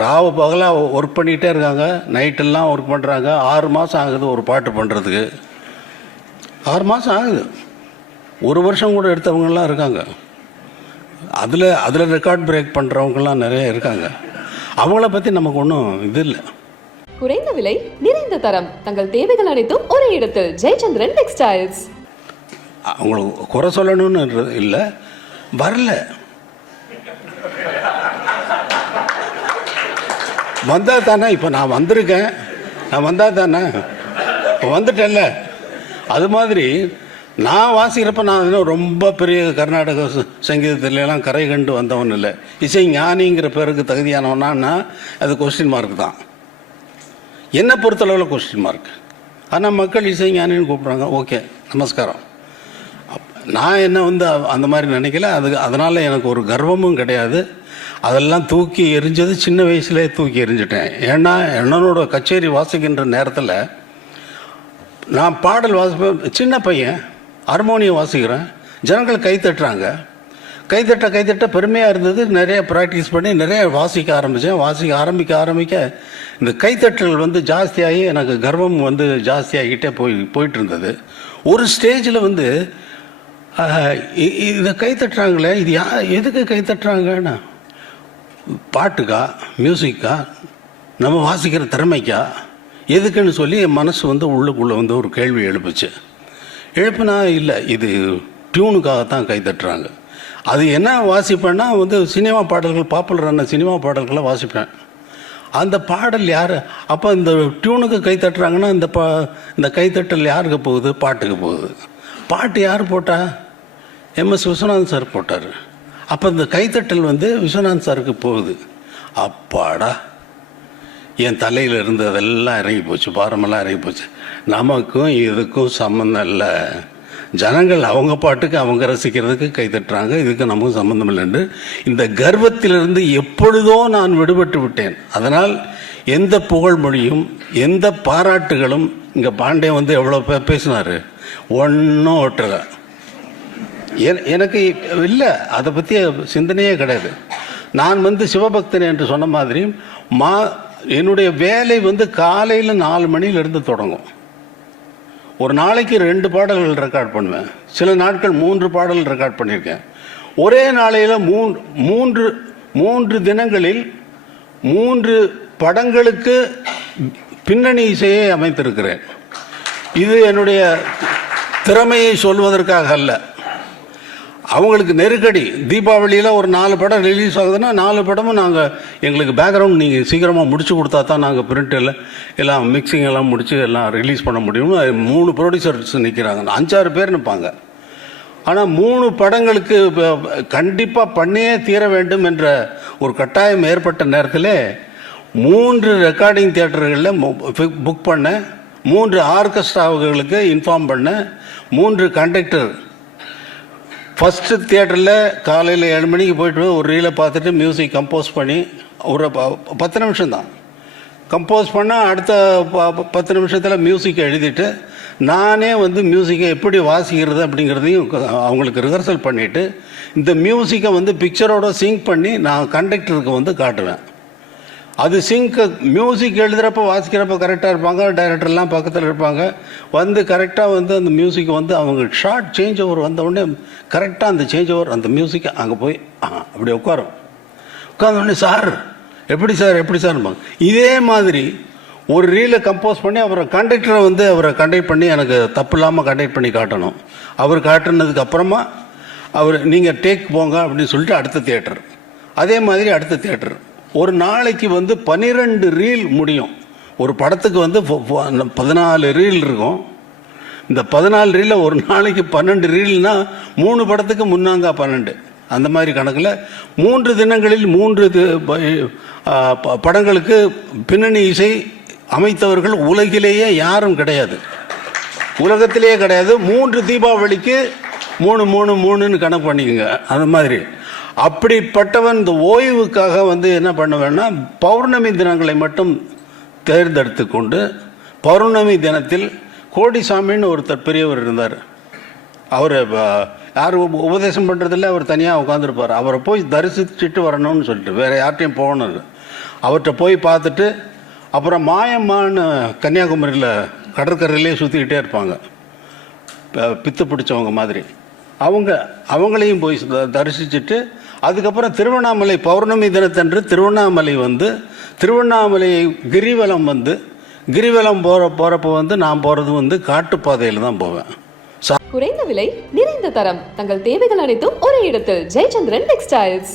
ராவு பகலாக ஒர்க் பண்ணிகிட்டே இருக்காங்க. நைட்டெல்லாம் ஒர்க் பண்ணுறாங்க ஆறு மாதம் ஆகுது ஒரு பாட்டு பண்ணுறதுக்கு ஆறு மாதம் ஆகுது. ஒரு வருஷம் கூட எடுத்தவங்கலாம் இருக்காங்க. அதில் அதில் ரெக்கார்ட் பிரேக் பண்ணுறவங்கலாம் நிறைய இருக்காங்க. அவங்கள பற்றி நமக்கு ஒன்றும் இது இல்லை. குறைந்த விலை நிறைந்த தரம். தங்கள் தேவைகள் அனைத்தும் ஒரே இடத்தில். ஜெயச்சந்திரன் டெக்ஸ்டைல்ஸ் அவங்களுக்கு குறை சொல்லணும்னு இல்லை. வரல. வந்தால் தானே இப்போ நான் வந்திருக்கேன். நான் வந்தால் தானே இப்போ வந்துட்டேன்ல. அது மாதிரி நான் வாசிக்கிறப்ப நான் இன்னும் ரொம்ப பெரிய கர்நாடக ச- கரை கண்டு வந்தவன் இல்லை. இசை ஞானிங்கிற பேருக்கு தகுதியானவனான்னா அது கொஸ்டின் மார்க் தான். என்னை பொறுத்தளவில் கொஸ்டின் மார்க் ஆனால் மக்கள் இசை ஞானின்னு கூப்பிட்றாங்க. ஓகே நமஸ்காரம். நான் என்ன வந்து அந்த மாதிரி நினைக்கல. அது அதனால் எனக்கு ஒரு கர்வமும் கிடையாது. அதெல்லாம் தூக்கி எரிஞ்சது சின்ன வயசுலேயே தூக்கி எரிஞ்சிட்டேன். ஏன்னா என்னனோட கச்சேரி வாசிக்கின்ற நேரத்தில் நான் பாடல் வாசிப்பேன். சின்ன பையன் ஹார்மோனியம் வாசிக்கிறேன். ஜனங்கள் கை தட்டுறாங்க. கைத்தட்ட கைத்தட்ட பெருமையாக இருந்தது. நிறைய ப்ராக்டிஸ் பண்ணி நிறைய வாசிக்க ஆரம்பித்தேன் வாசிக்க ஆரம்பிக்க ஆரம்பிக்க இந்த கைத்தட்டல் வந்து ஜாஸ்தியாகி எனக்கு கர்வம் வந்து ஜாஸ்தியாகிட்டே போய் போயிட்டு இருந்தது ஒரு ஸ்டேஜில் வந்து இதை கைத்தட்டுறாங்களே இது யா எதுக்கு கைத்தட்டுறாங்கன்னா பாட்டுக்கா மியூசிக்கா நம்ம வாசிக்கிற திறமைக்கா எதுக்குன்னு சொல்லி என் மனசு வந்து உள்ளுக்குள்ளே வந்து ஒரு கேள்வி எழுப்புச்சு. எழுப்புனா இல்லை இது டியூனுக்காகத்தான் கைத்தட்டுறாங்க அது என்ன வாசிப்பேன்னா வந்து சினிமா பாடல்கள் பாப்புலரான சினிமா பாடல்களை வாசிப்பேன். அந்த பாடல் யார்? அப்போ இந்த டியூனுக்கு கை தட்டுறாங்கன்னா இந்த பா இந்த கைத்தட்டல் யாருக்கு போகுது? பாட்டுக்கு போகுது. பாட்டு யார் போட்டா? எம்எஸ் விஸ்வநாதன் சார் போட்டார். அப்போ இந்த கைத்தட்டல் வந்து விஸ்வநாத் சாருக்கு போகுது. அப்பாடா. என் தலையில் இருந்ததெல்லாம் இறங்கி போச்சு பாரமெல்லாம் இறங்கி போச்சு. நமக்கும் இதுக்கும் சம்மந்தம் இல்லை. ஜனங்கள் அவங்க பாட்டுக்கு அவங்க ரசிக்கிறதுக்கு கைத்தட்டுறாங்க இதுக்கு நமக்கும் சம்மந்தம் இல்லைன்னு இந்த கர்வத்திலிருந்து எப்பொழுதோ நான் விடுபட்டு விட்டேன். அதனால் எந்த புகழ்மொழியும் எந்த பாராட்டுகளும் இங்கே பாண்டியன் வந்து எவ்வளோ பேசினார்? ஒன்றும் ஓட்டலை எனக்கு இல்லை. அதை பற்றி சிந்தனையே கிடையாது. நான் வந்து சிவபக்தன் என்று சொன்ன மாதிரி மா என்னுடைய வேலை வந்து காலையில் நாலு மணியிலிருந்து தொடங்கும். ஒரு நாளைக்கு ரெண்டு பாடல்கள் ரெக்கார்ட் பண்ணுவேன். சில நாட்கள் மூன்று பாடல் ரெக்கார்ட் பண்ணியிருக்கேன். ஒரே நாளையில் மூன்று மூன்று மூன்று தினங்களில் மூன்று படங்களுக்கு பின்னணி இசையை அமைத்திருக்கிறேன். இது என்னுடைய திறமையை சொல்வதற்காக அல்ல. அவங்களுக்கு நெருக்கடி. தீபாவளியில் ஒரு நாலு படம் ரிலீஸ் ஆகுதுன்னா நாலு படமும் நாங்கள் எங்களுக்கு பேக்ரவுண்ட் நீங்கள் சீக்கிரமாக முடிச்சு கொடுத்தா தான் நாங்கள் பிரிண்டில் எல்லாம் மிக்சிங் எல்லாம் முடித்து எல்லாம் ரிலீஸ் பண்ண முடியும். மூணு ப்ரொடியூசர்ஸ் நிற்கிறாங்க அஞ்சாறு பேர் நிற்பாங்க ஆனால் மூணு படங்களுக்கு கண்டிப்பாக பண்ணியே தீர வேண்டும் என்ற ஒரு கட்டாயம் ஏற்பட்ட நேரத்தில் மூன்று ரெக்கார்டிங் தியேட்டர்களில் புக் பண்ணேன் மூன்று ஆர்கெஸ்ட்ராவுகளுக்கு இன்ஃபார்ம் பண்ணேன் மூன்று கண்டக்டர் ஃபஸ்ட்டு தியேட்டரில் காலையில் ஏழு மணிக்கு போயிட்டு ஒரு ரீலை பார்த்துட்டு மியூசிக் கம்போஸ் பண்ணி ஒரு ப- பத்து நிமிஷம் தான். கம்போஸ் பண்ணால் அடுத்த ப- பத்து நிமிஷத்தில் மியூசிக்கை எழுதிட்டு நானே வந்து மியூசிக்கை எப்படி வாசிக்கிறது அப்படிங்கிறதையும் அவங்களுக்கு ரிஹர்சல் பண்ணிவிட்டு இந்த மியூசிக்கை வந்து பிக்சரோட சிங்க் பண்ணி நான் கண்டக்டருக்கு வந்து காட்டுவேன். அது சிங்க் மியூசிக் எழுதுகிறப்ப வாசிக்கிறப்ப கரெக்டாக இருப்பாங்க டைரக்டர்லாம் பக்கத்தில் இருப்பாங்க. வந்து கரெக்டாக வந்து அந்த மியூசிக் வந்து அவங்க ஷார்ட் சேஞ்ச் ஓவர் வந்தவுடனே கரெக்டாக அந்த சேஞ்ச் ஓவர் அந்த மியூசிக்கை அங்கே போய் ஆ, அப்படி உட்காரும். உட்கார்ந்த உடனே சார் எப்படி சார் எப்படி சார்? இதே மாதிரி ஒரு ரீலை கம்போஸ் பண்ணி அவரை கண்டக்டரை வந்து அவரை கண்டக்ட் பண்ணி எனக்கு தப்பு இல்லாமல் கண்டக்ட் பண்ணி காட்டணும். அவர் காட்டினதுக்கு அப்புறமா அவர் நீங்கள் டேக் போங்க அப்படின்னு சொல்லிட்டு அடுத்த தியேட்டர் அதே மாதிரி அடுத்த தியேட்டர் ஒரு நாளைக்கு வந்து பன்னிரெண்டு ரீல் முடியும். ஒரு படத்துக்கு வந்து பதினாலு ரீல் இருக்கும். இந்த பதினாலு ரீலில் ஒரு நாளைக்கு பன்னெண்டு ரீல்னா மூணு படத்துக்கு முன்னாங்க பன்னெண்டு. அந்த மாதிரி கணக்கில் மூன்று தினங்களில் மூன்று தி- ப- படங்களுக்கு பின்னணி இசை அமைத்தவர்கள் உலகிலேயே யாரும் கிடையாது. உலகத்திலேயே கிடையாது. மூன்று தீபாவளிக்கு மூணு மூணு மூணுன்னு கணக்கு பண்ணிக்கோங்க. அந்த மாதிரி. அப்படிப்பட்டவன் இந்த ஓய்வுக்காக வந்து என்ன பண்ணுவேன்னா பௌர்ணமி தினங்களை மட்டும் தேர்ந்தெடுத்து கொண்டு பௌர்ணமி தினத்தில் கோடிசாமின்னு ஒருத்தர் பெரியவர் இருந்தார். அவர் யார் உபதேசம் பண்ணுறதில்ல அவர் தனியாக உட்காந்துருப்பார் அவரை போய் தரிசிச்சுட்டு வரணும்னு சொல்லிட்டு வேறு யார்ட்டையும் போகணும் அவர்கிட்ட போய் பார்த்துட்டு அப்புறம் மாயம்மான்னு கன்னியாகுமரியில் கடற்கரையிலே சுற்றிக்கிட்டே இருப்பாங்க. பித்து பிடிச்சவங்க மாதிரி. அவங்க அவங்களையும் போய் தரிசிச்சுட்டு அதுக்கப்புறம் திருவண்ணாமலை பௌர்ணமி தினத்தன்று திருவண்ணாமலை வந்து திருவண்ணாமலை கிரிவலம் வந்து கிரிவலம் போகிற போகிறப்ப வந்து நான் போகிறது வந்து காட்டுப்பாதையில் தான் போவேன். குறைந்த விலை நிறைந்த தரம். தங்கள் தேவைகள் அனைத்தும் ஒரே இடத்தில். ஜெயச்சந்திரன் டெக்ஸ்டைல்ஸ்